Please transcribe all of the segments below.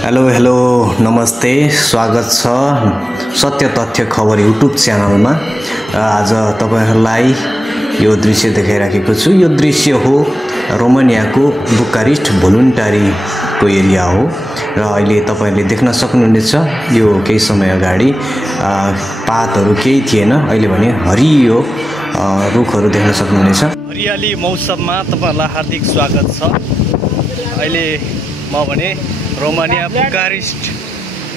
Hello hello नमस्ते, स्वागत छ सत्य तथ्य खबर युट्युब च्यानलमा। आज तपाईहरुलाई यो दृश्य देखाइराखेको छु। यो दृश्य हो रोमानियाको बुकारेस्ट भोलुन्टारीको एरिया हो र अहिले तपाईहरुले देख्न सक्नुहुनेछ यो केही समय अगाडि पातहरु केही थिएन, अहिले भने हरियो रुखहरु देख्न सक्नुहुनेछ। हरियाली मौसममा तपाईहरुलाई हार्दिक स्वागत छ। अहिले म भने रोमानिया बुकारेस्ट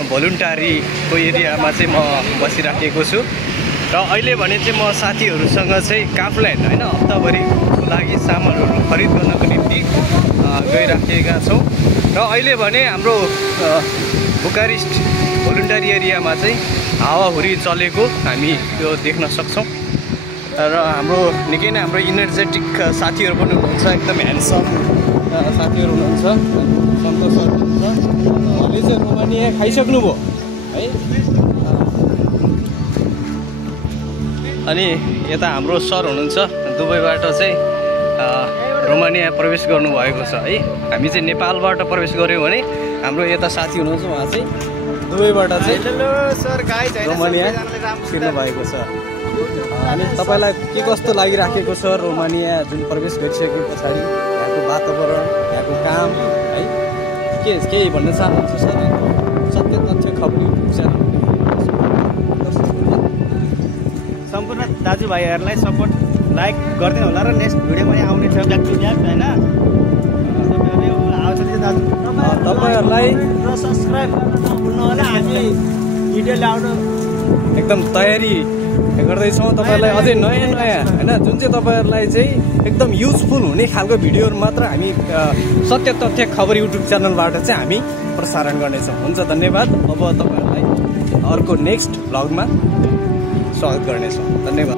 भोलुन्टारीको एरियामा चाहिँ म बसिराखेको छु र अहिले भने चाहिँ म साथीहरुसँग चाहिँ काफल्यान्ड हैन हप्ताभरिको लागि सामानहरु खरिद गर्नको निम्ति गइराखेका छौं र अहिले भने हाम्रो बुकारेस्ट भोलुन्टारी एरियामा चाहिँ हावाहुरी चलेको हामी यो देख्न सक्छौं र हाम्रो निकै नै हाम्रो इनर्जेटिक साथीहरु पनि हुनुहुन्छ, एकदम ह्यान्डसम साथीहरु हुनुहुन्छ। सन्तोष सर हुनुहुन्छ, उहाँले चाहिँ रोमानिया खाइसक्नु भयो है। अनि यता हाम्रो सर हुनुहुन्छ, दुबईबाट चाहिँ रोमानिया प्रवेश गर्नुभएको छ है। हामी चाहिँ नेपालबाट प्रवेश गर्यौं भने हाम्रो यता साथी हुनुहुन्छ, उहाँ चाहिँ दुबईबाट चाहिँ रोमानिया छिर्नु भएको छ। अनि तपाईलाई के कस्तो लागिराखेको छ रोमानिया जुन प्रवेश गरिसके पछाडि यहाँको वातावरण, यहाँको काम है, के भन्न चाहनुहुन्छ सर? सत्य तथ्य खबर युट्युब च्यानल सम्पूर्ण दाजुभाइहरूलाई सपोर्ट लाइक गरिदिनु होला र नेक्स्ट भिडियो पनि आउने छ ब्याक टु ब्याक हैन। तपाईहरुलाई र सब्स्क्राइब नभुल्नु होला। हामी भिडियो ल्याउनु एकदम तयारी गर्दैछौँ तपाईहरुलाई अझै नयाँ नयाँ हैन, जुन चाहिँ तपाईहरुलाई चाहिँ एकदम युजफुल हुने खालको भिडियोहरु मात्र हामी सत्य तथ्य खबर युट्युब च्यानलबाट चाहिँ हामी प्रसारण गर्नेछौँ। हुन्छ, धन्यवाद। अब तपाईहरुलाई अर्को नेक्स्ट भ्लगमा स्वागत गर्नेछौँ। धन्यवाद।